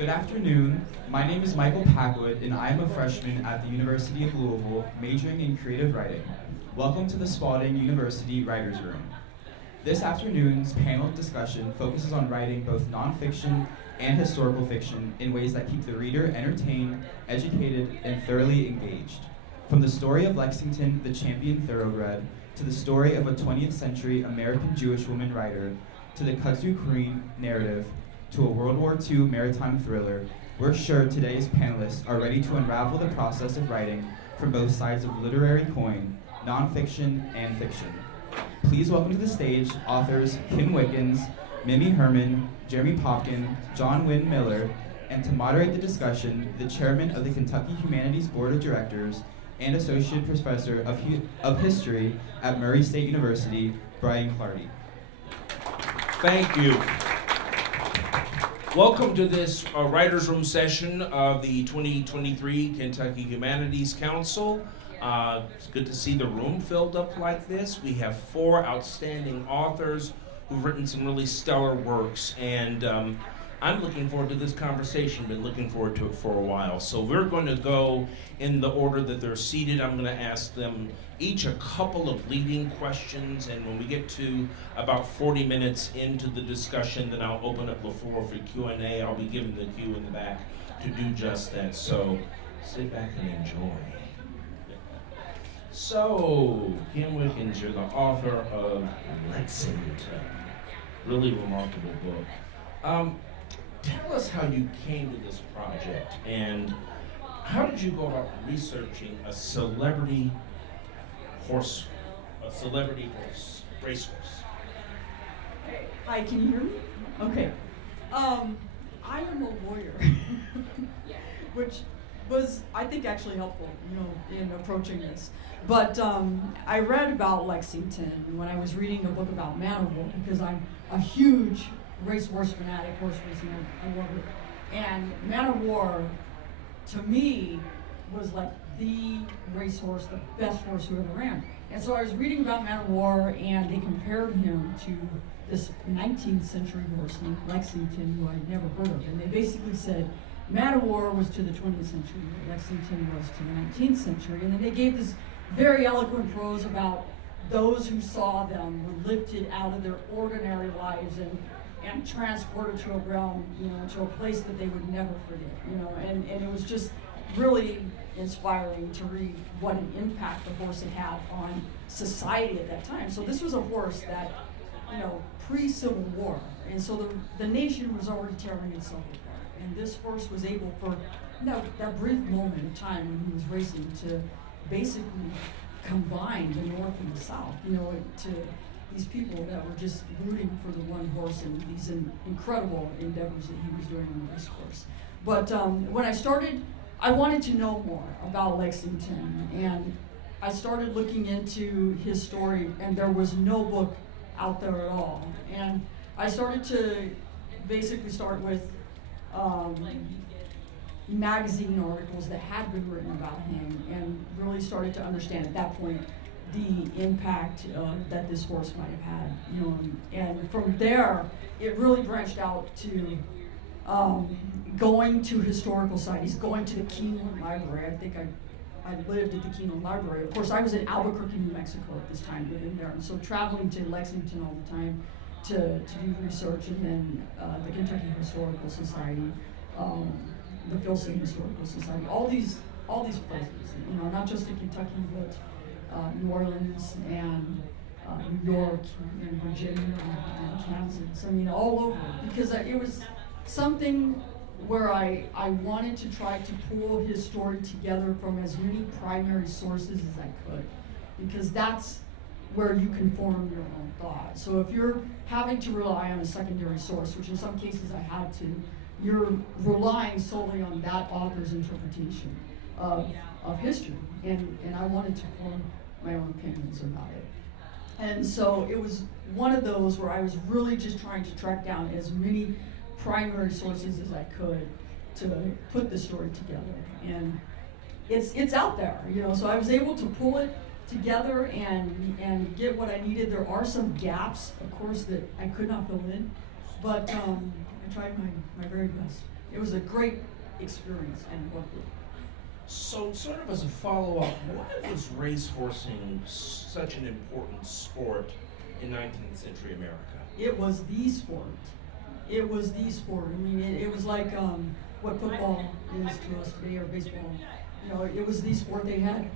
Good afternoon. My name is Michael Packwood, and I am a freshman at the University of Louisville, majoring in creative writing. Welcome to the Spalding University Writers' Room. This afternoon's panel discussion focuses on writing both nonfiction and historical fiction in ways that keep the reader entertained, educated, and thoroughly engaged. From the story of Lexington, the champion thoroughbred, to the story of a 20th century American Jewish woman writer, to the kudzu queen narrative, to a World War II maritime thriller, we're sure today's panelists are ready to unravel the process of writing from both sides of literary coin, nonfiction and fiction. Please welcome to the stage authors Kim Wickens, Mimi Herman, Jeremy Popkin, John Winn Miller, and to moderate the discussion, the chairman of the Kentucky Humanities Board of Directors and Associate Professor of History at Murray State University, Brian Clardy. Thank you. Welcome to this Writers' Room session of the 2023 Kentucky Humanities Council. It's good to see the room filled up like this. We have 4 outstanding authors who've written some really stellar works, and I'm looking forward to this conversation, been looking forward to it for a while. So we're going to go in the order that they're seated. I'm going to ask them each a couple of leading questions, and when we get to about 40 minutes into the discussion, then I'll open up the floor for Q&A. I'll be giving the cue in the back to do just that. So sit back and enjoy. So, Kim Wickens, you're the author of Lexington. Really remarkable book. Tell us how you came to this project, and how did you go about researching a celebrity racehorse? Hi, can you hear me? Okay. I am a lawyer, which was, I think, actually helpful, in approaching this. But I read about Lexington when I was reading a book about Man of War, because I'm a huge racehorse fanatic, horse racing, I love it. And Man of War, to me, was like the racehorse, the best horse who ever ran. And so I was reading about Man of War, and they compared him to this 19th century horse named Lexington, who I'd never heard of. And they basically said Man of War was to the 20th century, Lexington was to the 19th century. And then they gave this very eloquent prose about those who saw them were lifted out of their ordinary lives and transported to a realm, to a place that they would never forget, and it was just really inspiring to read what an impact the horse had on society at that time. So this was a horse that, pre-Civil War, and so the nation was already tearing itself apart, and this horse was able for that brief moment of time when he was racing to basically combine the North and the South, to these people that were just rooting for the one horse and these incredible endeavors that he was doing on the race course. But when I started, I wanted to know more about Lexington, and I started looking into his story, and there was no book out there at all. And I started to basically start with magazine articles that had been written about him, and really started to understand at that point the impact that this horse might have had, and from there it really branched out to going to historical sites, going to the Keeneland Library. I think I lived at the Keeneland Library. Of course, I was in Albuquerque, New Mexico at this time, living there, and so traveling to Lexington all the time to do research, and then the Kentucky Historical Society, the Filson Historical Society, all these places, not just in Kentucky, but New Orleans and New York and Virginia and Kansas. I mean, all over, because it was something where I wanted to try to pull his story together from as many primary sources as I could, because that's where you can form your own thought. So if you're having to rely on a secondary source, which in some cases I had to, you're relying solely on that author's interpretation of history, and I wanted to form my own opinions about it. And so it was one of those where I was really just trying to track down as many primary sources as I could to put the story together. And it's out there, so I was able to pull it together and get what I needed. There are some gaps, of course, that I could not fill in, but I tried my very best. it was a great experience and loved it. So, sort of as a follow-up, why was racehorsing such an important sport in 19th century America? It was the sport. It was the sport. I mean, it was like what football is to us today, or baseball. You know, it was the sport they had.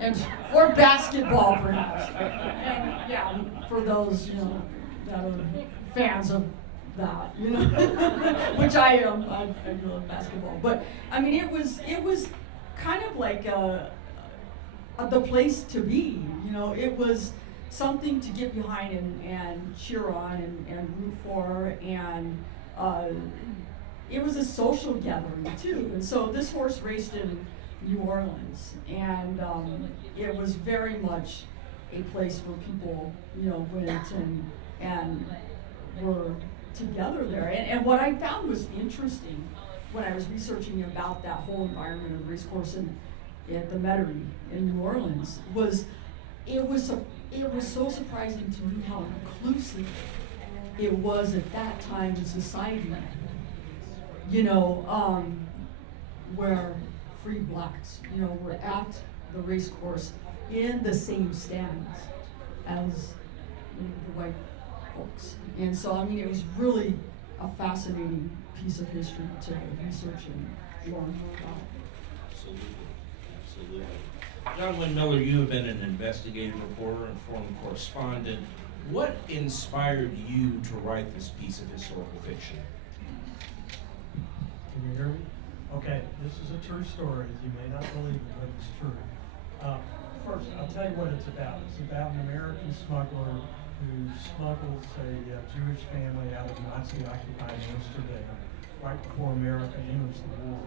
And or basketball, perhaps. And yeah, for those, you know, that are fans of that, you know, which I am. I love basketball. But I mean, it was kind of like the place to be. You know, it was something to get behind and cheer on and root for, and it was a social gathering too. And so this horse raced in New Orleans, and it was very much a place where people, you know, went and were together there. And what I found was interesting when I was researching about that whole environment of the race course at the Metairie in New Orleans was it was so surprising to me how inclusive it was at that time in society. You know, where free blacks, you know, were at the race course in the same stands as, you know, the white folks. And so, I mean, it was really a fascinating piece of history to research and learn more about. Absolutely. John Winn Miller, you have been an investigative reporter and foreign correspondent. What inspired you to write this piece of historical fiction? Can you hear me? Okay, this is a true story. You may not believe it, but it's true. First, I'll tell you what it's about. It's about an American smuggler who smuggles a Jewish family out of Nazi-occupied Amsterdam right before America enters the war,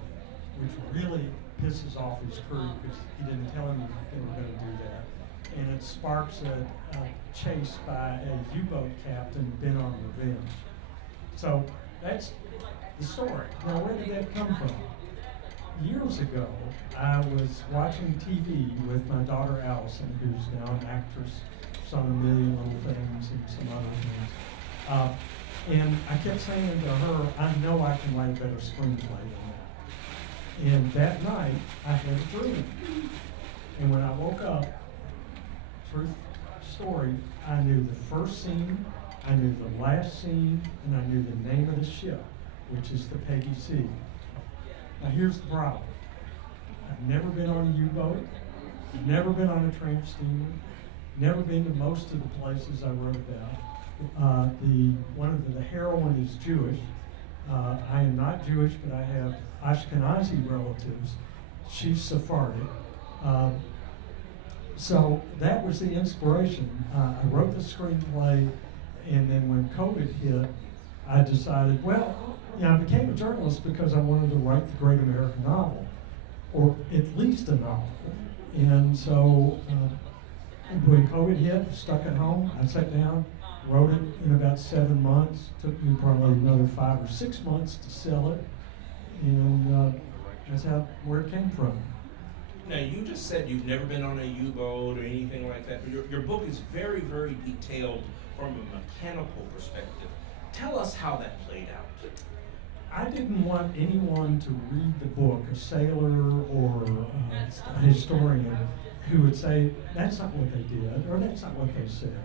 which really pisses off his crew because he didn't tell him they were going to do that. And it sparks a chase by a U-boat captain bent on revenge. So that's the story. Now, where did that come from? Years ago, I was watching TV with my daughter Allison, who's now an actress, on A Million Little Things and some other things. And I kept saying to her, I know I can write a better screenplay than that. And that night, I had a dream. And when I woke up, truth story, I knew the first scene, I knew the last scene, and I knew the name of the ship, which is the Peggy C. Now here's the problem. I've never been on a U-boat, never been on a tramp steamer, never been to most of the places I wrote about. The heroine is Jewish. I am not Jewish, but I have Ashkenazi relatives. She's Sephardic. So that was the inspiration. I wrote the screenplay, and then when COVID hit, I decided, well, I became a journalist because I wanted to write the great American novel, or at least a novel. And so when COVID hit, stuck at home, I sat down, wrote it in about 7 months. Took me probably another 5 or 6 months to sell it, and that's where it came from. Now, you just said you've never been on a U-boat or anything like that, but your book is very, very detailed from a mechanical perspective. Tell us how that played out. I didn't want anyone to read the book, a sailor or a historian, who would say, that's not what they did, or that's not what they said.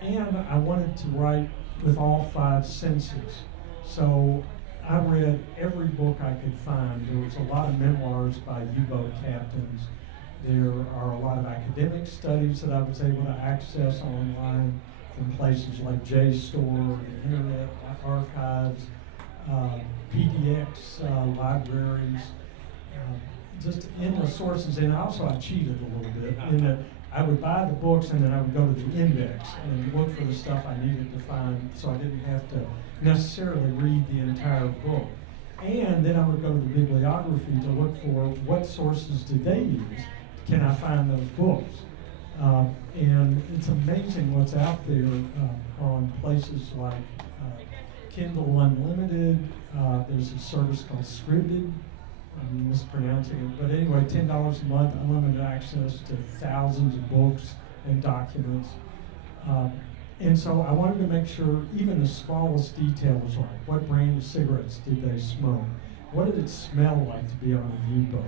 And I wanted to write with all 5 senses. So I read every book I could find. There was a lot of memoirs by U-boat captains. There are a lot of academic studies that I was able to access online from places like JSTOR, the Internet Archives, PDX libraries, just endless sources. And also I cheated a little bit in that I would buy the books and then I would go to the index and look for the stuff I needed to find, so I didn't have to necessarily read the entire book. And then I would go to the bibliography to look for what sources did they use. Can I find those books? And it's amazing what's out there on places like Kindle Unlimited. There's a service called Scribd. I'm mispronouncing it, but anyway, $10 a month, unlimited access to thousands of books and documents. And so I wanted to make sure even the smallest detail was right. What brand of cigarettes did they smoke? What did it smell like to be on a U-boat?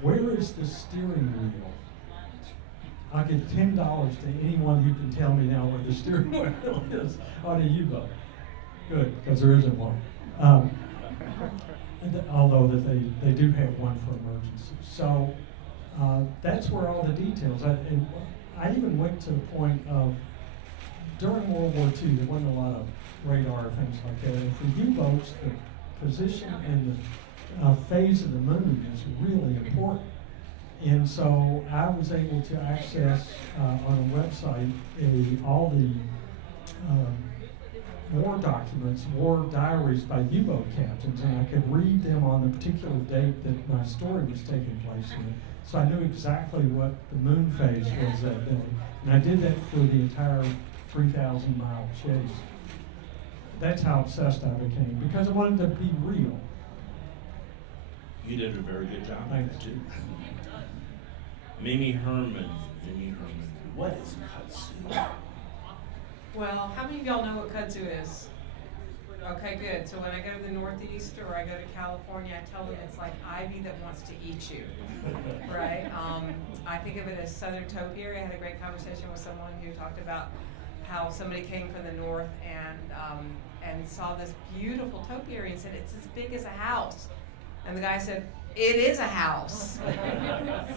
Where is the steering wheel? I'll give $10 to anyone who can tell me now where the steering wheel is on a U-boat. Good, because there isn't one. Although that they do have one for emergency. So that's where all the details. I even went to the point of, during World War II, there wasn't a lot of radar or things like that. And for U-boats, the position and the phase of the moon is really important. And so I was able to access on a website all the war documents, war diaries by U-boat captains, and I could read them on the particular date that my story was taking place in. So I knew exactly what the moon phase was that day. And I did that for the entire 3,000-mile chase. That's how obsessed I became, because I wanted to be real. You did a very good job. Thanks. Too. Mimi Herman. What is kudzu? Well, how many of y'all know what kudzu is? Okay, good. So when I go to the Northeast or I go to California, I tell them it's like ivy that wants to eat you, right? I think of it as southern topiary. I had a great conversation with someone who talked about how somebody came from the north and saw this beautiful topiary and said, it's as big as a house. And the guy said, it is a house.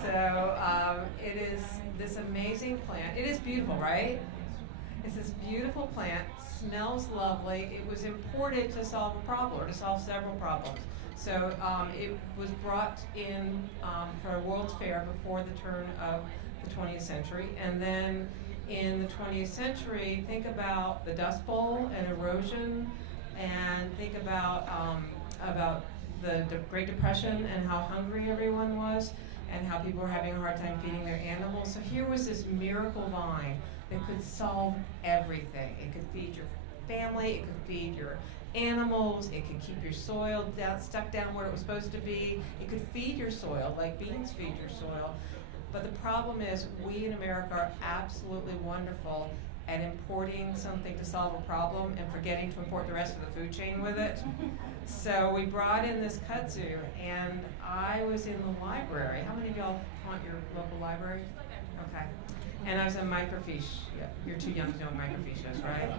So it is this amazing plant. It is beautiful, right? It's this beautiful plant, smells lovely. It was imported to solve a problem, or to solve several problems. So it was brought in for a World's Fair before the turn of the 20th century. And then in the 20th century, think about the Dust Bowl and erosion, and think about the Great Depression and how hungry everyone was, and how people were having a hard time feeding their animals. So here was this miracle vine that could solve everything. It could feed your family, it could feed your animals, it could keep your soil stuck down where it was supposed to be. It could feed your soil like beans feed your soil. But the problem is, we in America are absolutely wonderful at importing something to solve a problem and forgetting to import the rest of the food chain with it. So we brought in this kudzu, and I was in the library. How many of y'all haunt your local library? Okay. And I was in microfiche. Yeah, you're too young to know what microfiche is, right?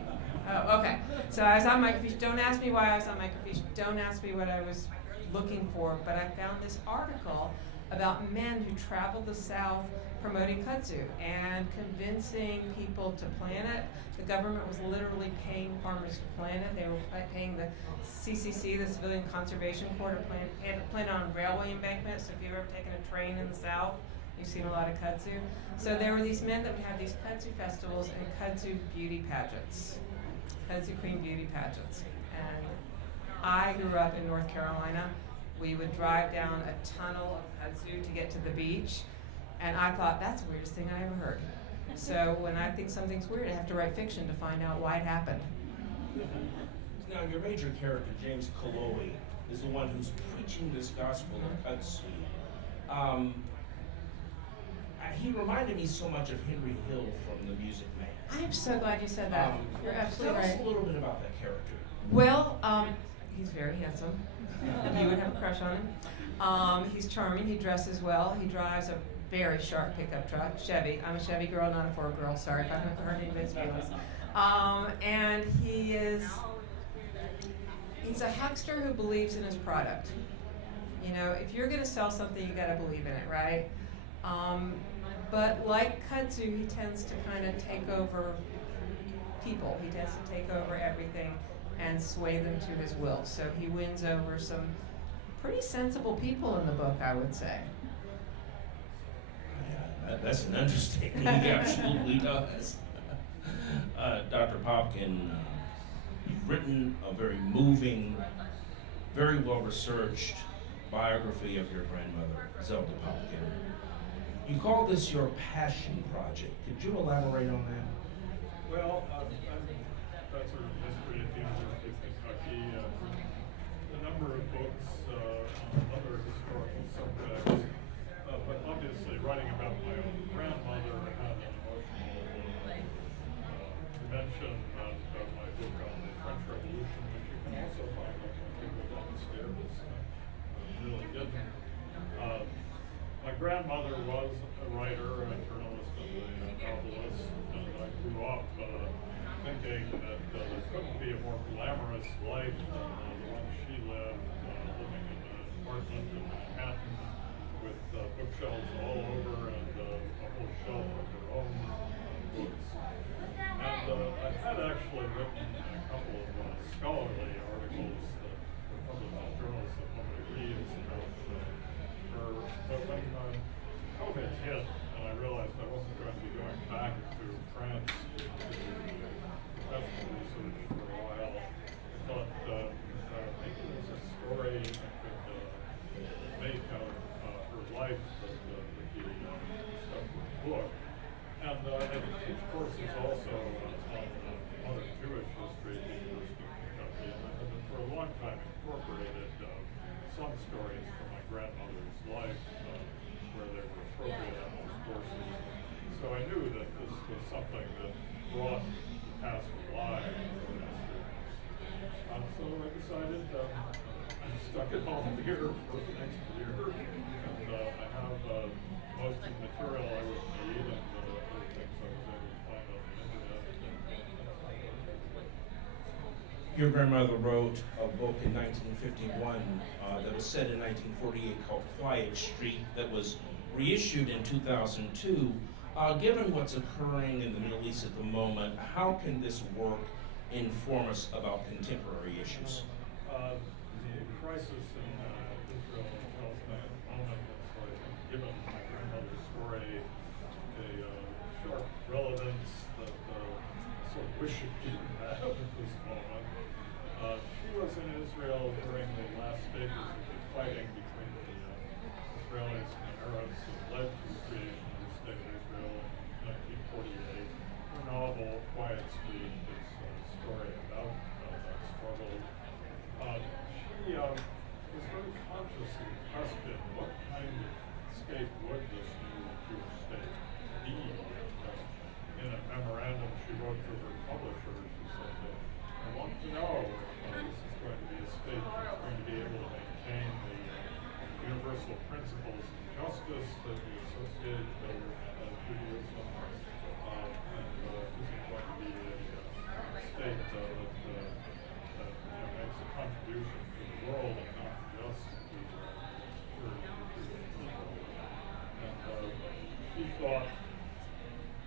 Oh, okay. So I was on microfiche. Don't ask me why I was on microfiche. Don't ask me what I was looking for. But I found this article about men who traveled the South promoting kudzu and convincing people to plant it. The government was literally paying farmers to plant it. They were paying the CCC, the Civilian Conservation Corps, to plant it on railway embankments. So if you've ever taken a train in the South, you've seen a lot of kudzu. So there were these men that would have these kudzu festivals and kudzu beauty pageants, kudzu queen beauty pageants. And I grew up in North Carolina. We would drive down a tunnel of kudzu to get to the beach, and I thought, that's the weirdest thing I ever heard. So when I think something's weird, I have to write fiction to find out why it happened. Now, your major character, James Kaloe, is the one who's preaching this gospel of kudzu. He reminded me so much of Henry Hill from The Music Man. I'm so glad you said that. You're absolutely right. Tell us a little bit about that character. Well, he's very handsome. You would have a crush on him. He's charming. He dresses well. He drives a very sharp pickup truck, Chevy. I'm a Chevy girl, not a Ford girl. Sorry if I haven't hurt anybody's feelings. And he's a huckster who believes in his product. You know, if you're going to sell something, you got to believe in it, right? But like kudzu, he tends to kind of take over people. He tends to take over everything and sway them to his will. So he wins over some pretty sensible people in the book, I would say. Yeah, that's an understatement. He absolutely does. Dr. Popkin, you've written a very moving, very well-researched biography of your grandmother, Zelda Popkin. You call this your passion project. Could you elaborate on that? Well, I'm professor of history at the University of Kentucky. A number of books on other historical subjects, but obviously writing about my own grandmother had an emotional dimension glamorous life than the one she lived, living in an apartment in Manhattan with bookshelves all over and a whole shelf of her own books. And I had actually written a couple of scholarly articles that were published in journals that nobody reads about her. But when COVID hit and I realized I wasn't going to be going back to France to do professional research for a while, I thought maybe there's a story I could make out of her life that would be stuff for a book. And I teach courses also on modern Jewish history at the University of Kentucky, and I had for a long time incorporated some stories from my grandmother's life where they were appropriate on those courses. So I knew that this was something that brought the past alive for my students. So I decided I stuck it home here for the next year, and I have most of the material I would need and other things I was able to find on the internet. Your grandmother wrote a book in 1951 that was set in 1948 called Quiet Street that was reissued in 2002. Given what's occurring in the Middle East at the moment, how can this work inform us about contemporary issues? The crisis in Israel and Palestine at the moment is, I think, given my grandmother's story a sharp relevance that I sort of wish it didn't have at this moment. She was in Israel during the last stages of the fighting between the Israelis and the Arabs that led to the creation of the State of Israel in 1948. Her novel, Quiet Street, is a story about that struggle. She was very conscious of the question, what kind of state would this new Jewish state be? In a memorandum she wrote to her publisher, she said, I want to know if this is going to be a state that's going to be able to maintain the universal principles of justice that we associate with Judaism, and is it going to be a state that makes a contribution to the world and not just to her people. And she thought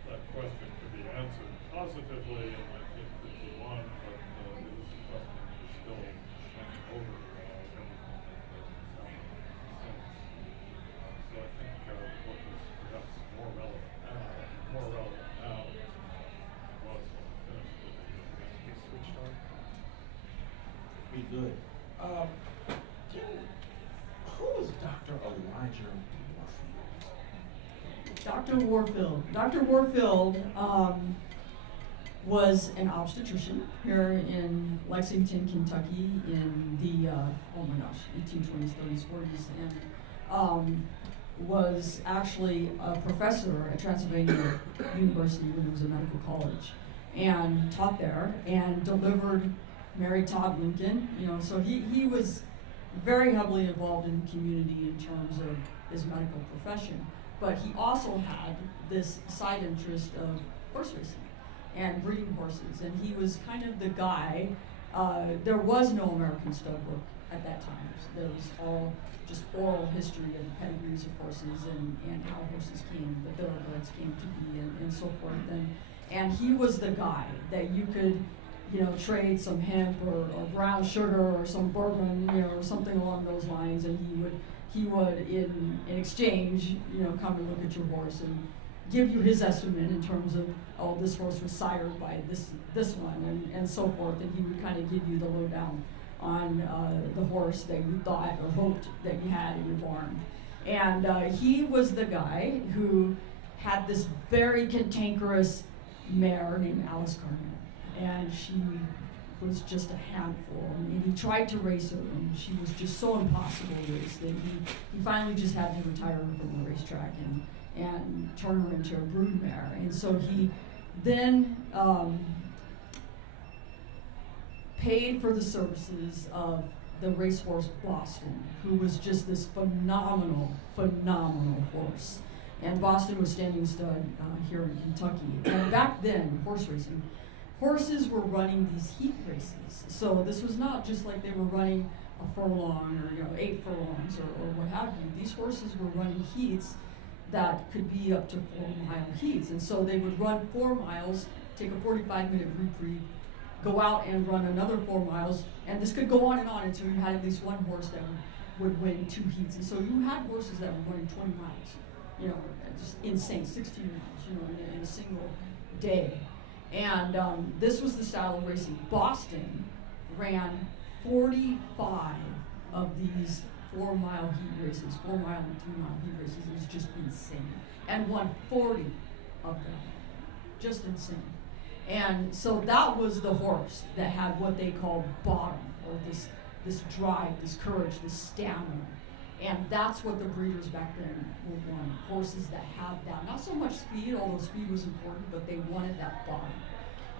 that question could be answered positively in 1951, but it was a question that is still hanging over everything since. So I think the book is perhaps more relevant now than it was when I finished it. We switched on. Pretty good. Who is Dr. Elijah Warfield? Dr. Warfield. Dr. Warfield was an obstetrician here in Lexington, Kentucky in the, 1820s, 30s, 40s, and was actually a professor at Transylvania University when it was a medical college, and taught there and delivered, married Todd Lincoln, so he was very heavily involved in the community in terms of his medical profession. But he also had this side interest of horse racing and breeding horses, and he was kind of the guy. There was no American stud book at that time. So there was all just oral history of the pedigrees of horses and how horses came, the thoroughbreds came to be, and so forth. And he was the guy that you could, trade some hemp or brown sugar or some bourbon, or something along those lines, and he would in exchange, come and look at your horse and give you his estimate in terms of, oh, this horse was sired by this one, and so forth, and he would kind of give you the lowdown on the horse that you thought or hoped that you had in your barn. And he was the guy who had this very cantankerous mare named Alice Garnett, and she was just a handful, and he tried to race her, and she was just so impossible to race that he finally just had to retire her from the racetrack and turn her into a brood mare. And so he then paid for the services of the racehorse Boston, who was just this phenomenal horse. And Boston was standing stud here in Kentucky. And back then, horse racing, horses were running these heat races. So this was not just like they were running a furlong or 8 furlongs or what have you. These horses were running heats that could be up to 4-mile heats. And so they would run 4 miles, take a 45-minute reprieve, go out and run another 4 miles, and this could go on and on until you had at least one horse that would win 2 heats. And so you had horses that were running 20 miles, just insane, 16 miles, in a single day. And this was the style of racing. Boston ran 45 of these 4-mile heat races, 4-mile and 3-mile heat races. It was just insane. And won 40 of them. Just insane. And so that was the horse that had what they called bottom, or this drive, this courage, this stamina. And that's what the breeders back then would want. Horses that had that. Not so much speed, although speed was important, but they wanted that bottom.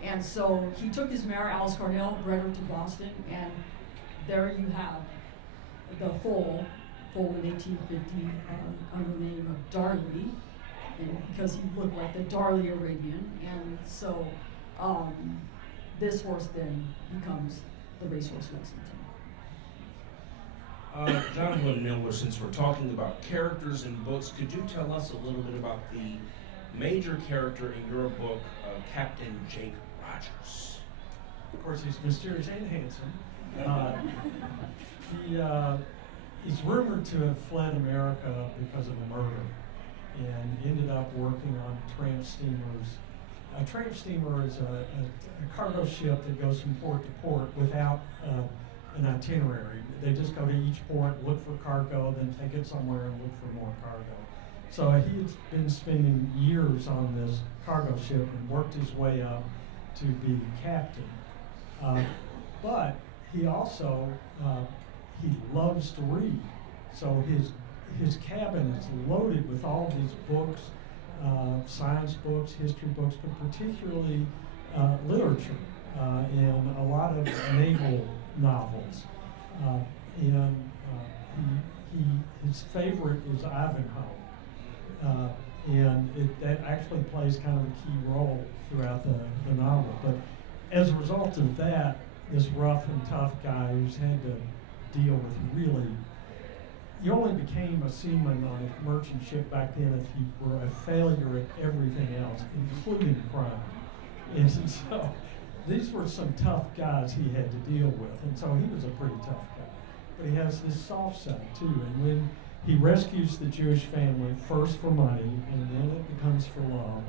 And so he took his mare, Alice Cornell, bred her to Boston, and there you have the foal in 1850 under the name of Darley, because he looked like the Darley Arabian. And so this horse then becomes the racehorse Lexington. Jonathan Miller, since we're talking about characters in books, could you tell us a little bit about the major character in your book, Captain Jake Rogers? Of course, he's mysterious and handsome. He's rumored to have fled America because of a murder and ended up working on tramp steamers. A tramp steamer is a cargo ship that goes from port to port without an itinerary. They just go to each port, look for cargo, then take it somewhere and look for more cargo. So he had been spending years on this cargo ship and worked his way up to be captain. But he also, he loves to read. So his cabin is loaded with all these books, science books, history books, but particularly literature and a lot of naval novels. His favorite is Ivanhoe. That actually plays kind of a key role throughout the novel. But as a result of that, this rough and tough guy who's had to deal with really, you only became a seaman on a merchant ship back then if you were a failure at everything else, including crime. And so these were some tough guys he had to deal with, and so he was a pretty tough guy. But he has this soft side too, and when he rescues the Jewish family, first for money, and then it becomes for love.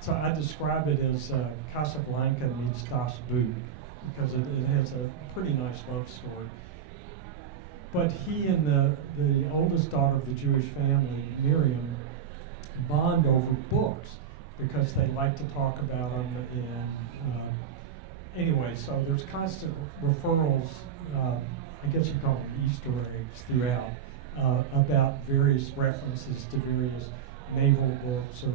So I describe it as Casablanca meets Das Boot, because it has a pretty nice love story. But he and the oldest daughter of the Jewish family, Miriam, bond over books because they like to talk about them. And anyway, so there's constant referrals, I guess you call them Easter eggs throughout, about various references to various naval books or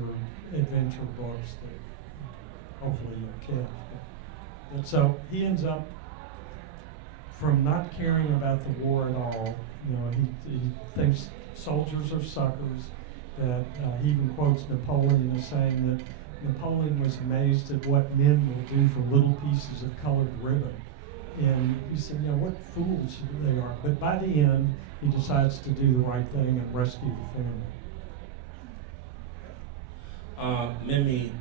adventure books that hopefully you'll catch. And so he ends up, from not caring about the war at all, he thinks soldiers are suckers, that he even quotes Napoleon as saying that Napoleon was amazed at what men will do for little pieces of colored ribbon. And he said, what fools they are. But by the end, he decides to do the right thing and rescue the family. Mimi,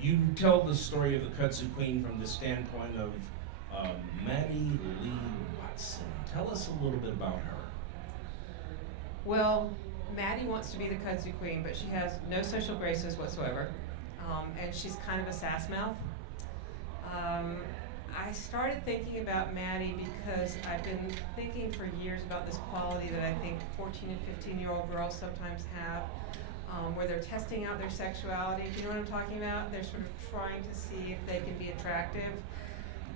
you tell the story of the Kudzu Queen from the standpoint of Maddie Lee Watson. Tell us a little bit about her. Well, Maddie wants to be the Kudzu Queen, but she has no social graces whatsoever, and she's kind of a sass mouth. I started thinking about Maddie because I've been thinking for years about this quality that I think 14 and 15-year-old girls sometimes have, where they're testing out their sexuality. Do you know what I'm talking about? They're sort of trying to see if they can be attractive.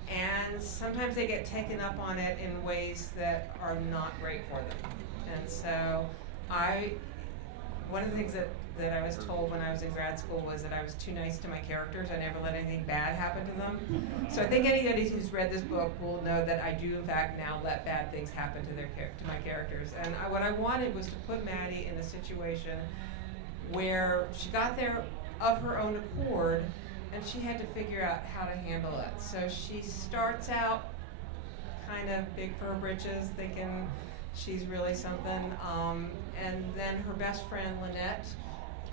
And sometimes they get taken up on it in ways that are not great for them. And so one of the things that I was told when I was in grad school was that I was too nice to my characters. I never let anything bad happen to them. So I think anybody who's read this book will know that I do in fact now let bad things happen to my characters. And what I wanted was to put Maddie in a situation where she got there of her own accord, and she had to figure out how to handle it. So she starts out kind of big for her britches, thinking she's really something, and then her best friend Lynette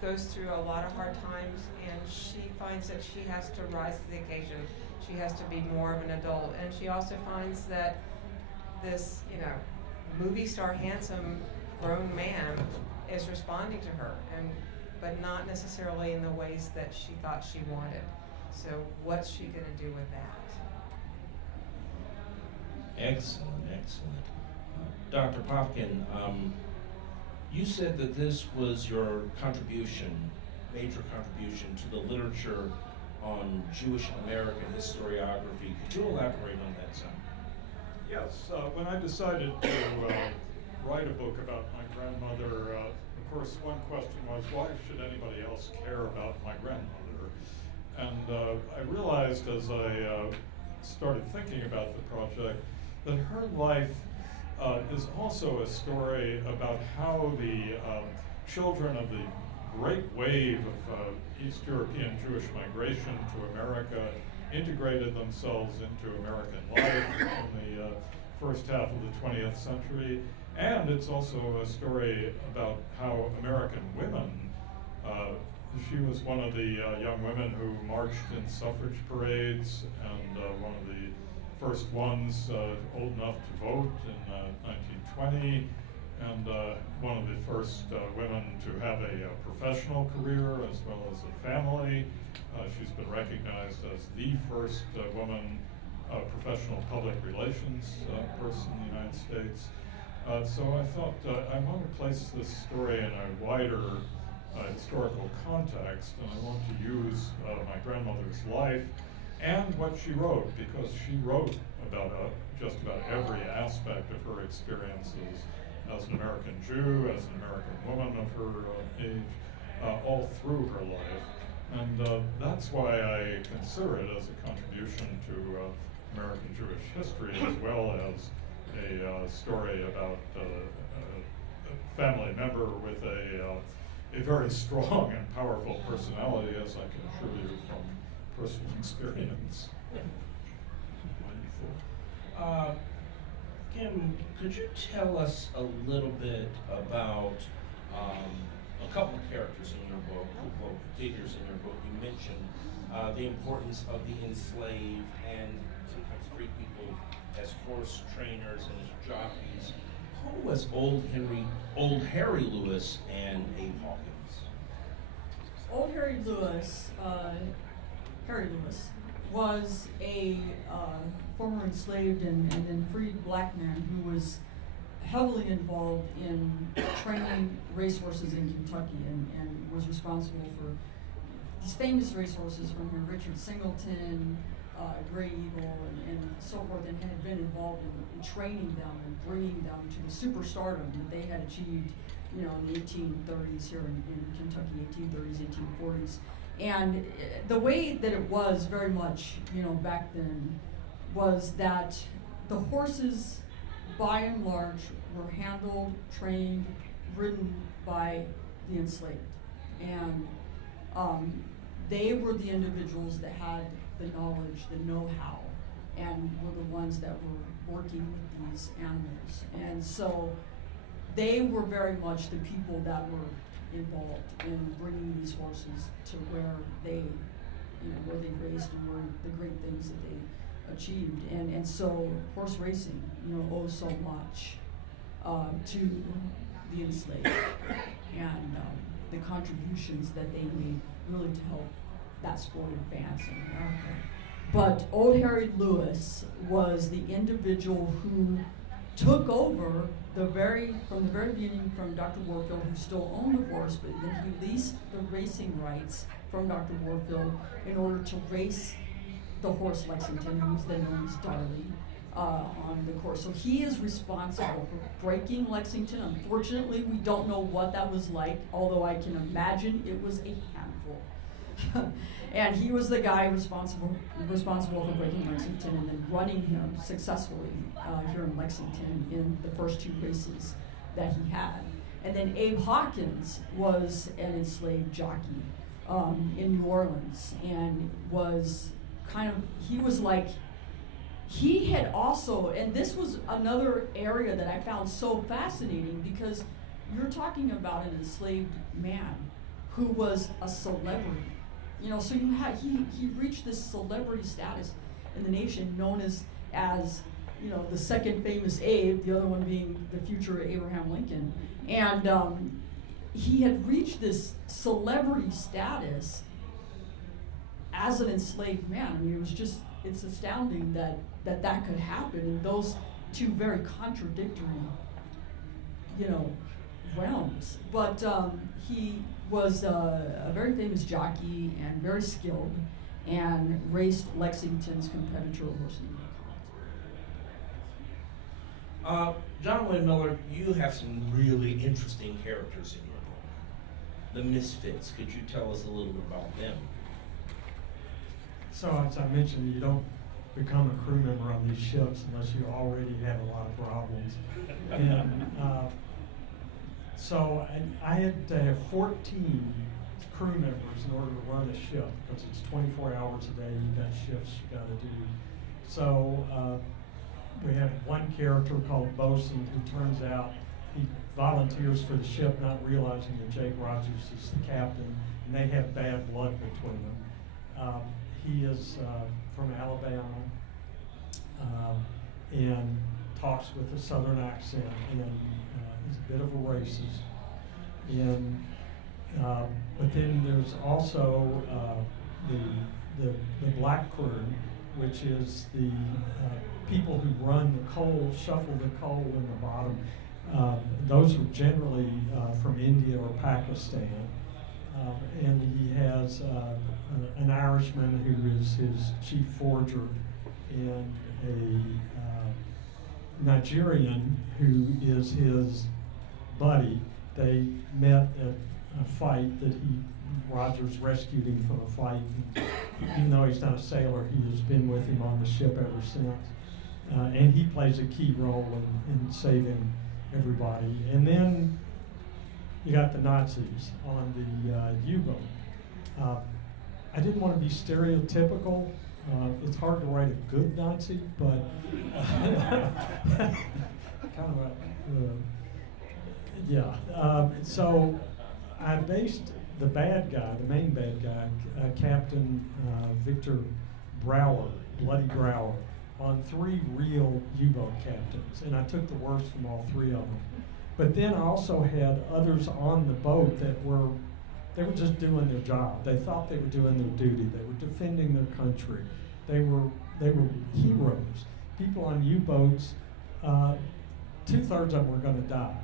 goes through a lot of hard times, and she finds that she has to rise to the occasion. She has to be more of an adult, and she also finds that this, movie star, handsome, grown man is responding to her, but not necessarily in the ways that she thought she wanted. So what's she going to do with that? Excellent, excellent. Dr. Popkin, you said that this was your major contribution to the literature on Jewish American historiography. Could you elaborate on that some? Yes, when I decided to write a book about my grandmother, of course, one question was, why should anybody else care about my grandmother? And I realized as I started thinking about the project that her life is also a story about how the children of the great wave of East European Jewish migration to America integrated themselves into American life in the first half of the 20th century. And it's also a story about how American women, she was one of the young women who marched in suffrage parades, and one of the first ones old enough to vote in 1920, and one of the first women to have a professional career as well as a family. She's been recognized as the first woman professional public relations person in the United States. So I thought I want to place this story in a wider historical context, and I want to use my grandmother's life and what she wrote, because she wrote about just about every aspect of her experiences as an American Jew, as an American woman of her age, all through her life. And that's why I consider it as a contribution to American Jewish history, as well as a story about a family member with a very strong and powerful personality, as I can assure you from personal experience. Wonderful. Kim, could you tell us a little bit about a couple of characters in your book, a couple of figures in your book? You mentioned the importance of the enslaved and sometimes treat people as horse trainers and as jockeys. Who was Old Harry Lewis and Abe Hawkins? Old Harry Lewis, was a former enslaved and then freed black man who was heavily involved in training racehorses in Kentucky and was responsible for these famous racehorses from here, Richard Singleton, Gray Eagle, and so forth, and had been involved in training them and bringing them to the superstardom that they had achieved, in the 1830s here in Kentucky, 1830s, 1840s. And the way that it was very much, back then, was that the horses, by and large, were handled, trained, ridden by the enslaved. And they were the individuals that had the knowledge, the know-how, and were the ones that were working with these animals. And so they were very much the people that were involved in bringing these horses to where they raced and were the great things that they achieved. And so horse racing, owes so much to the enslaved and the contributions that they made really to help that sport advance in America. But Old Harry Lewis was the individual who took over from the very beginning from Dr. Warfield, who still owned the horse, but then he leased the racing rights from Dr. Warfield in order to race the horse Lexington, who was then known as Darley, on the course. So he is responsible for breaking Lexington. Unfortunately, we don't know what that was like, although I can imagine it was a handful. And he was the guy responsible for breaking Lexington and then running him successfully here in Lexington in the first two races that he had. And then Abe Hawkins was an enslaved jockey in New Orleans, and was he had also, and this was another area that I found so fascinating, because you're talking about an enslaved man who was a celebrity. So he reached this celebrity status in the nation, known as the second famous Abe, the other one being the future Abraham Lincoln. And he had reached this celebrity status as an enslaved man. I mean, it's astounding that could happen in those two very contradictory, realms. But he was a very famous jockey and very skilled, and raced Lexington's competitor horse named John Wynne Miller, you have some really interesting characters in your book. The Misfits. Could you tell us a little bit about them? So, as I mentioned, you don't become a crew member on these ships unless you already have a lot of problems. And so I had to have 14 crew members in order to run a ship, because it's 24 hours a day, you've got shifts you got to do. So we have one character called Bosun, who turns out he volunteers for the ship, not realizing that Jake Rogers is the captain, and they have bad blood between them. He is from Alabama, and talks with a southern accent, and is a bit of a racist. And but then there's also the black crew, which is the people who run the coal, shuffle the coal in the bottom. Those were generally from India or Pakistan. And he has an Irishman who is his chief forger, and a Nigerian who is his buddy. They met at a fight that Rogers rescued him from a fight. And even though he's not a sailor, he has been with him on the ship ever since. And he plays a key role in saving everybody. And then you got the Nazis on the U-boat. I didn't want to be stereotypical. It's hard to write a good Nazi, but kind of so I based the bad guy, the main bad guy, Captain Victor Brower, Bloody Brower, on 3 real U-boat captains, and I took the worst from all 3 of them. But then I also had others on the boat that were just doing their job. They thought they were doing their duty. They were defending their country. They were heroes. People on U-boats, 2/3 of them were going to die,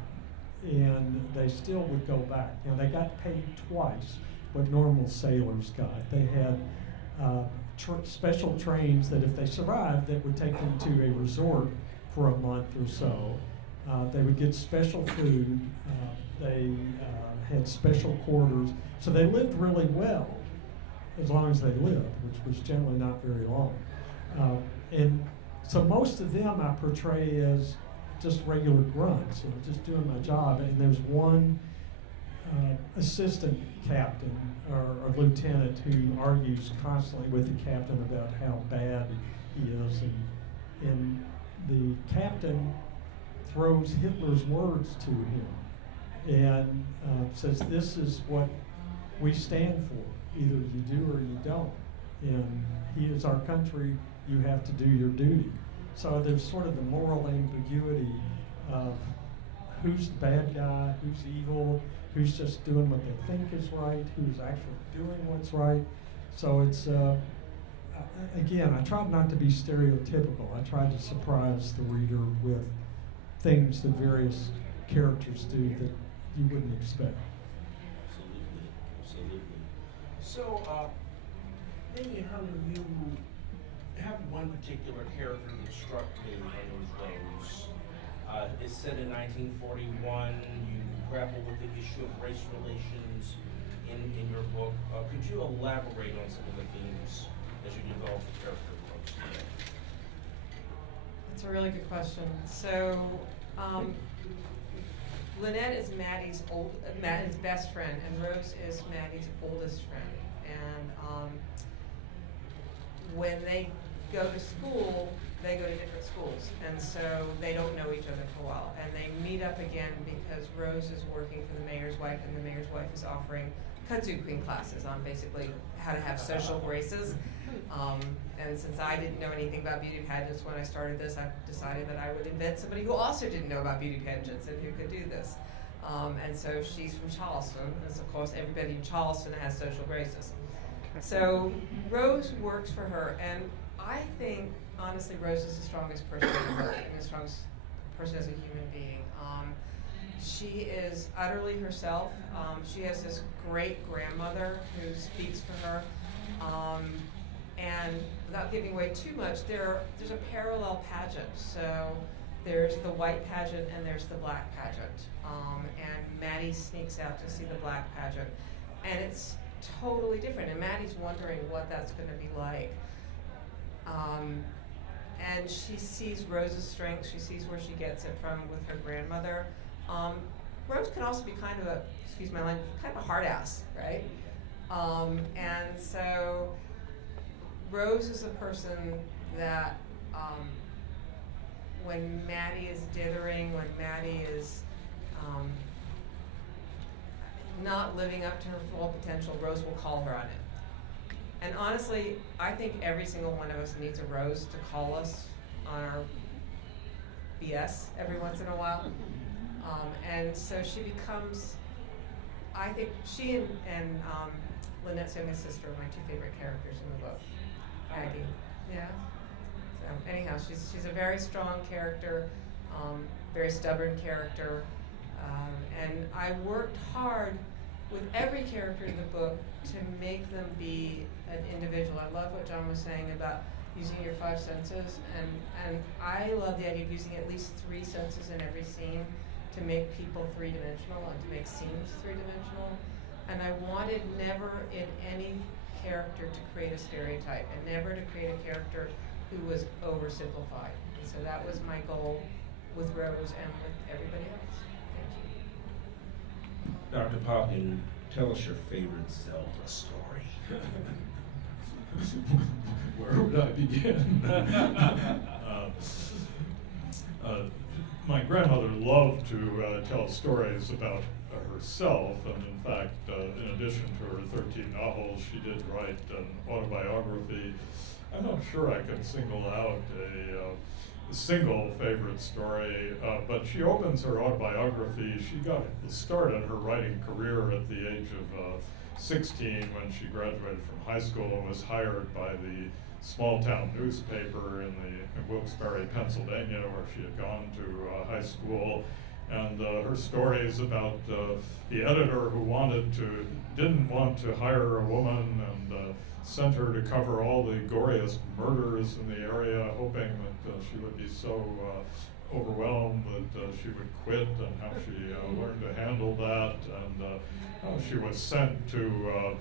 and they still would go back. Now, they got paid twice what normal sailors got. They had special trains that if they survived, that would take them to a resort for a month or so. They would get special food. They had special quarters. So they lived really well, as long as they lived, which was generally not very long. And so most of them I portray as just regular grunts, just doing my job. And there's one assistant captain or lieutenant who argues constantly with the captain about how bad he is. And the captain throws Hitler's words to him and says, "This is what we stand for. Either you do or you don't. And he is our country. You have to do your duty." So there's sort of the moral ambiguity of who's the bad guy, who's evil, who's just doing what they think is right, who's actually doing what's right. So it's, again, I tried not to be stereotypical. I tried to surprise the reader with things that various characters do that you wouldn't expect. Absolutely. So, maybe Herman, you have one particular character that struck me in those. It's set in 1941. You grapple with the issue of race relations in your book. Could you elaborate on some of the themes as you develop the character approach today? That's a really good question. So, Lynette is Maddie's best friend, and Rose is Maddie's oldest friend. And when they go to school, they go to different schools, and so they don't know each other for a while. And they meet up again because Rose is working for the mayor's wife, and the mayor's wife is offering kudzu queen classes on basically how to have social graces. And since I didn't know anything about beauty pageants when I started this, I decided that I would invent somebody who also didn't know about beauty pageants and who could do this. And so she's from Charleston, and of course everybody in Charleston has social graces. So Rose works for her, and I think, honestly, Rose is the strongest person in the world, and the strongest person as a human being. She is utterly herself. She has this great grandmother who speaks for her. And without giving away too much, there's a parallel pageant. So there's the white pageant and there's the black pageant. And Maddie sneaks out to see the black pageant. And it's totally different. And Maddie's wondering what that's going to be like. And she sees Rose's strength. She sees where she gets it from with her grandmother. Rose can also be kind of excuse my language, kind of a hard ass, right? And so Rose is a person that when Maddie is dithering, when Maddie is not living up to her full potential, Rose will call her on it. And honestly, I think every single one of us needs a Rose to call us on our BS every once in a while. And so she becomes, I think she and Lynette's youngest sister are my two favorite characters in the book. Aggie, yeah. So anyhow, she's a very strong character, very stubborn character, and I worked hard with every character in the book to make them be an individual. I love what John was saying about using your five senses, and I love the idea of using at least three senses in every scene to make people three-dimensional and to make scenes three-dimensional. And I wanted never in any character to create a stereotype, and never to create a character who was oversimplified. And so that was my goal with Rose and with everybody else. Thank you. Dr. Popkin, tell us your favorite Zelda story. Where would I begin? My grandmother loved to tell stories about herself, and in fact, in addition to her 13 novels, she did write an autobiography. I'm not sure I can single out a single favorite story, but she opens her autobiography. She got the start in her writing career at the age of 16 when she graduated from high school and was hired by the small-town newspaper in Wilkes-Barre, Pennsylvania, where she had gone to high school. And her story is about the editor who didn't want to hire a woman and sent her to cover all the goriest murders in the area, hoping that she would be so overwhelmed that she would quit, and how she learned to handle that, and how she was sent to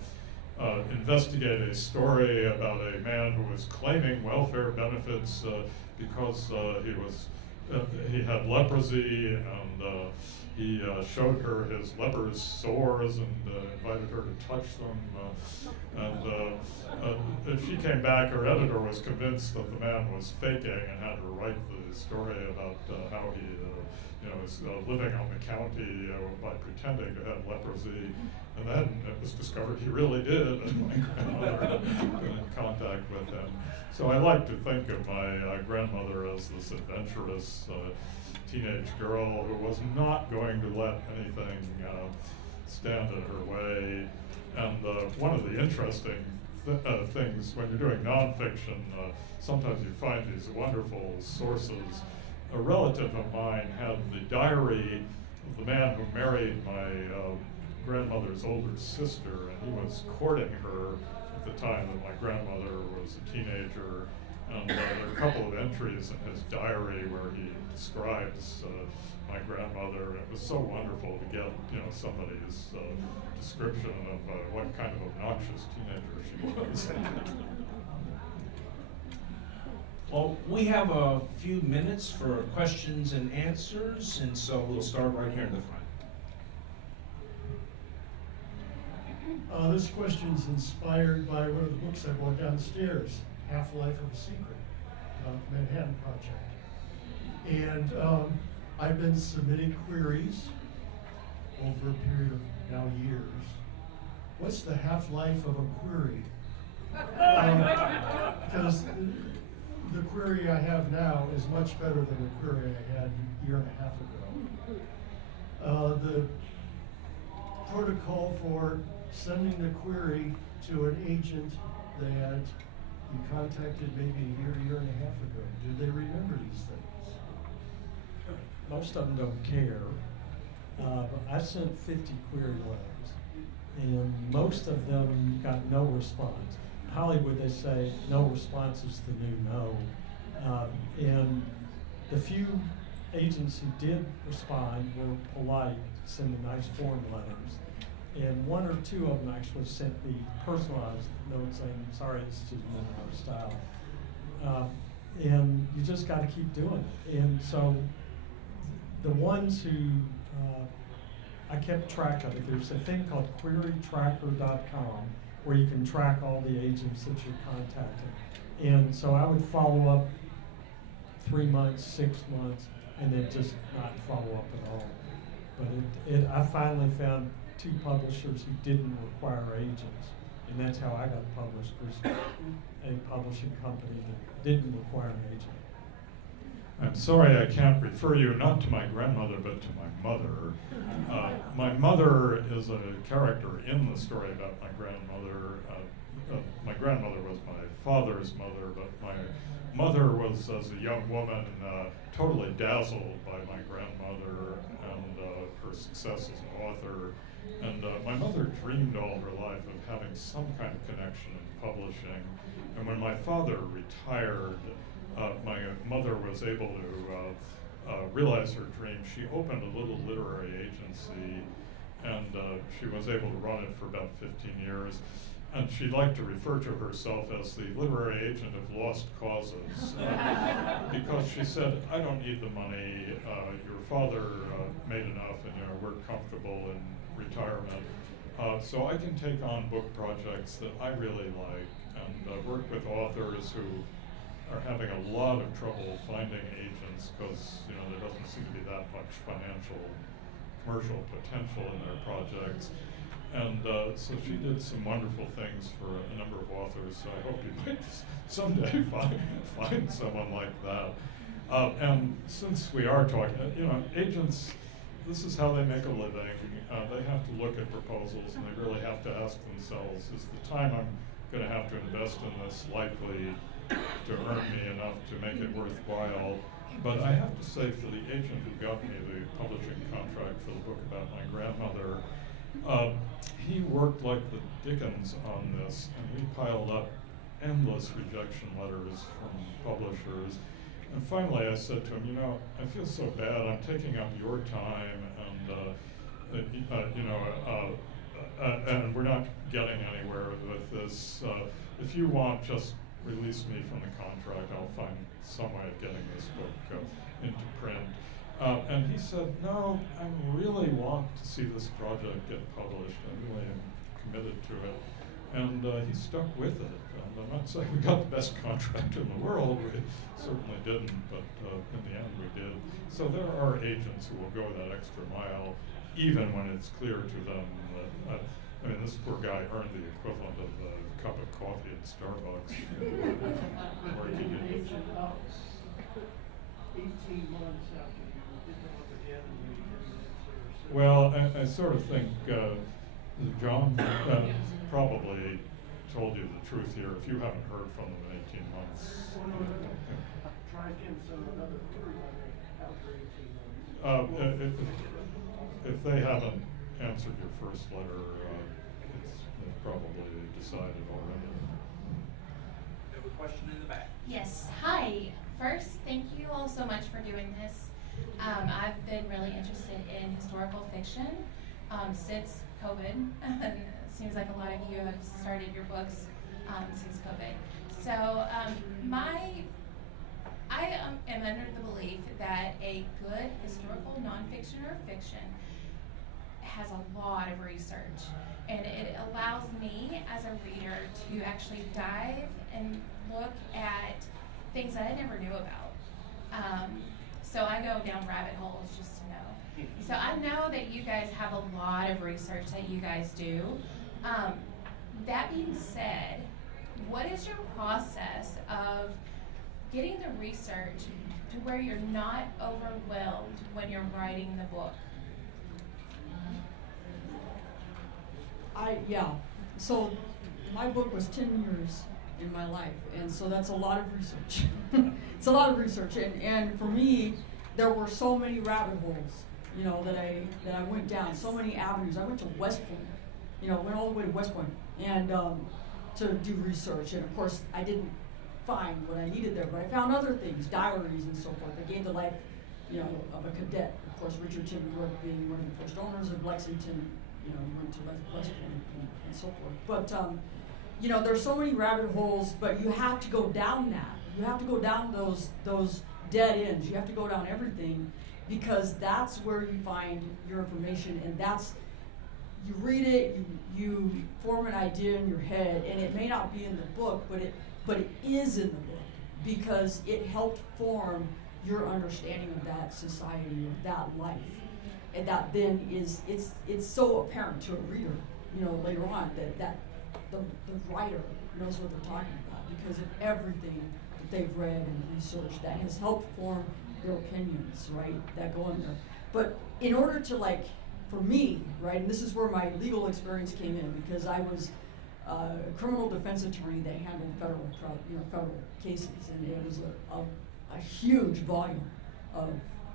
investigate a story about a man who was claiming welfare benefits because he had leprosy, and he showed her his leper's sores and invited her to touch them. And she came back, her editor was convinced that the man was faking and had her write the story about how he was living on the county by pretending to have leprosy. And then it was discovered he really did, and my grandmother got in contact with him. So I like to think of my grandmother as this adventurous teenage girl who was not going to let anything stand in her way. And one of the interesting things when you're doing nonfiction, sometimes you find these wonderful sources. A relative of mine had the diary of the man who married my grandmother's older sister, and he was courting her at the time that my grandmother was a teenager. And there are a couple of entries in his diary where he describes my grandmother, and it was so wonderful to get somebody's description of what kind of obnoxious teenager she was. Well, we have a few minutes for questions and answers, and so we'll start right here in the front. This question's inspired by one of the books I bought downstairs, Half-Life of a Secret, about the Manhattan Project. And I've been submitting queries over a period of now years. What's the half-life of a query? Because the query I have now is much better than the query I had a year and a half ago. The protocol for sending the query to an agent that you contacted maybe a year and a half ago. Do they remember these things? Most of them don't care. But I sent 50 query letters, and most of them got no response. In Hollywood, they say no response is the new no. And the few agents who did respond were polite, sending nice form letters. And one or two of them actually sent me personalized notes saying, sorry, this isn't in our style. And you just got to keep doing it. And so the ones who I kept track of it, there's a thing called querytracker.com where you can track all the agents that you're contacting. And so I would follow up 3 months, 6 months, and then just not follow up at all. But I finally found 2 publishers who didn't require agents, and that's how I got published. There's a publishing company that didn't require an agent. I'm sorry I can't refer you not to my grandmother but to my mother. My mother is a character in the story about my grandmother. My grandmother was my father's mother, but my mother was, as a young woman, totally dazzled by my grandmother and her success as an author. And my mother dreamed all her life of having some kind of connection in publishing. And when my father retired, my mother was able to realize her dream. She opened a little literary agency, and she was able to run it for about 15 years. And she liked to refer to herself as the literary agent of lost causes, because she said, I don't need the money. Your father made enough, and we're comfortable in retirement. So I can take on book projects that I really like and work with authors who are having a lot of trouble finding agents because there doesn't seem to be that much financial, commercial potential in their projects. And so she did some wonderful things for a number of authors. So I hope you might someday find someone like that. And since we are talking, agents, this is how they make a living. They have to look at proposals, and they really have to ask themselves, is the time I'm going to have to invest in this likely to earn me enough to make it worthwhile? But I have to say, for the agent who got me the publishing contract for the book about my grandmother, he worked like the Dickens on this, and we piled up endless rejection letters from publishers. And finally I said to him, I feel so bad, I'm taking up your time, and we're not getting anywhere with this. If you want, just release me from the contract. I'll find some way of getting this book into print. And he said, no, I really want to see this project get published. I really am committed to it. And he stuck with it. And I'm not saying we got the best contract in the world. We certainly didn't, but in the end we did. So there are agents who will go that extra mile, even when it's clear to them that, this poor guy earned the equivalent of a cup of coffee at Starbucks. 18 months after you did the book again, well, I sort of think John probably told you the truth here. If you haven't heard from them in 18 months. Try again, so another 300 after 18 months. If they haven't answered your first letter, they've probably decided already. We have a question in the back. Yes. Hi. First, thank you all so much for doing this. I've been really interested in historical fiction since COVID. It seems like a lot of you have started your books since COVID. So I am under the belief that a good historical nonfiction or fiction has a lot of research, and it allows me as a reader to actually dive and look at things that I never knew about. So I go down rabbit holes just to know. So I know that you guys have a lot of research that you guys do. That being said, what is your process of getting the research to where you're not overwhelmed when you're writing the book? So my book was 10 years in my life, and so that's a lot of research. It's a lot of research, and for me, there were so many rabbit holes, you know, that I went down, so many avenues. I went to West Point, you know, went all the way to West Point, and to do research, and of course, I didn't find what I needed there, but I found other things, diaries and so forth. I gained the life, you know, of a cadet. Of course, Richard Tim being one of the first owners of Lexington, you know, went to West Point and so forth. But you know, there's so many rabbit holes, but you have to go down that. You have to go down those dead ends. You have to go down everything, because that's where you find your information, and that's, you read it, you form an idea in your head, and it may not be in the book, but it is in the book, because it helped form your understanding of that society, of that life. And that then it's so apparent to a reader, you know, later on, that the writer knows what they're talking about because of everything that they've read and researched that has helped form their opinions, right, that go in there. But in order to, like, for me, right, and this is where my legal experience came in, because I was a criminal defense attorney that handled federal cases, and it was a huge volume of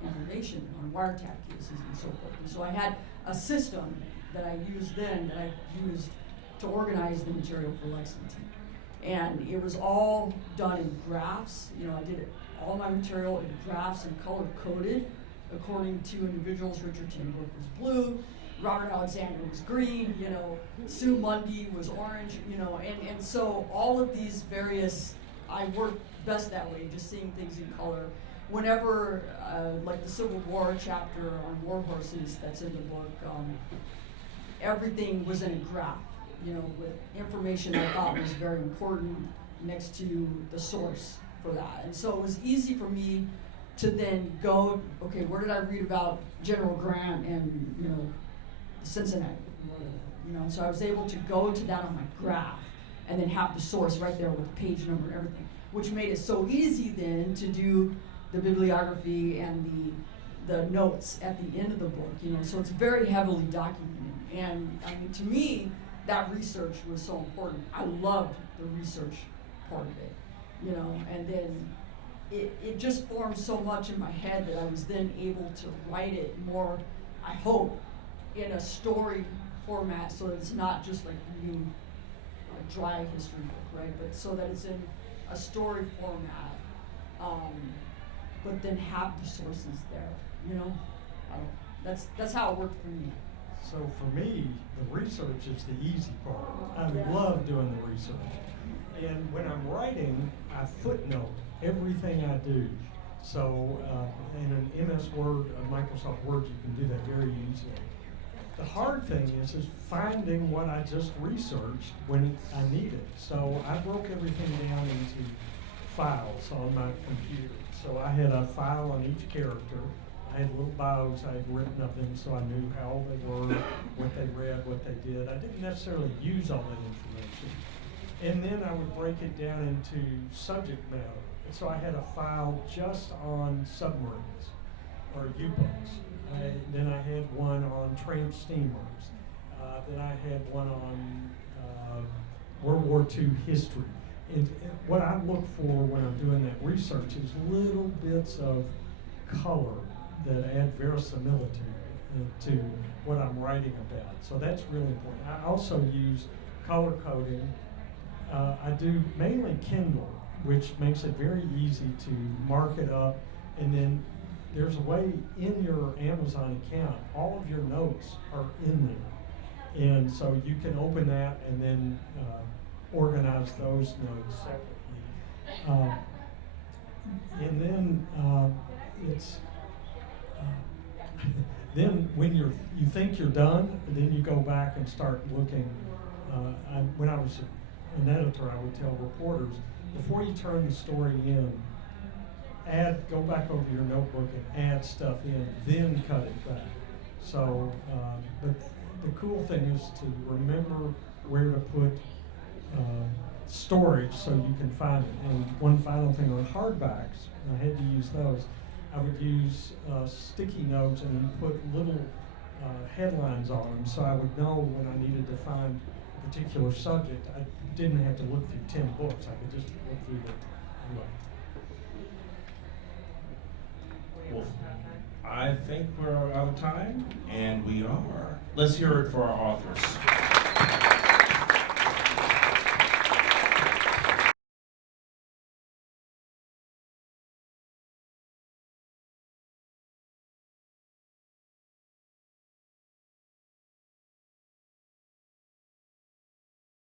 information on wiretap cases and so forth. And so I had a system that I used then, that I used to organize the material for Lexington. And it was all done in graphs. You know, I did all my material in graphs and color-coded according to individuals. Richard Chamberlain was blue, Robert Alexander was green, you know, Sue Mundy was orange, you know, and so all of these various, I work best that way, just seeing things in color. Whenever, like the Civil War chapter on war horses that's in the book, everything was in a graph, you know, with information I thought was very important next to the source for that. And so it was easy for me to then go, okay, where did I read about General Grant and, you know, Cincinnati, you know, so I was able to go to that on my graph and then have the source right there with the page number and everything, which made it so easy then to do the bibliography and the notes at the end of the book, you know, so it's very heavily documented. And I mean, to me, that research was so important. I loved the research part of it, you know, and then it just formed so much in my head that I was then able to write it more, I hope, in a story format, so that it's not just like reading a dry history book, right? But so that it's in a story format, but then have the sources there, you know? That's how it worked for me. So for me, the research is the easy part. I love doing the research. And when I'm writing, I footnote everything I do. So in an MS Word, Microsoft Word, you can do that very easily. The hard thing is finding what I just researched when I need it. So I broke everything down into files on my computer. So I had a file on each character. I had little bios I had written of them, so I knew how old they were, what they read, what they did. I didn't necessarily use all that information. And then I would break it down into subject matter. And so I had a file just on submarines or U-boats. Then I had one on tramp steamers. Then I had one on World War II history. And what I look for when I'm doing that research is little bits of color that add verisimilitude to what I'm writing about. So that's really important. I also use color coding. I do mainly Kindle, which makes it very easy to mark it up, and then there's a way in your Amazon account, all of your notes are in there. And so you can open that and then organize those notes separately. And then then when you think you're done, then you go back and start looking. When I was an editor, I would tell reporters, before you turn the story in, go back over your notebook and add stuff in, then cut it back. So, but the cool thing is to remember where to put storage so you can find it. And one final thing on hardbacks, I had to use those. I would use sticky notes and put little headlines on them so I would know when I needed to find a particular subject. I didn't have to look through 10 books. I could just look through them anyway. Well, I think we're out of time, and we are. Let's hear it for our authors.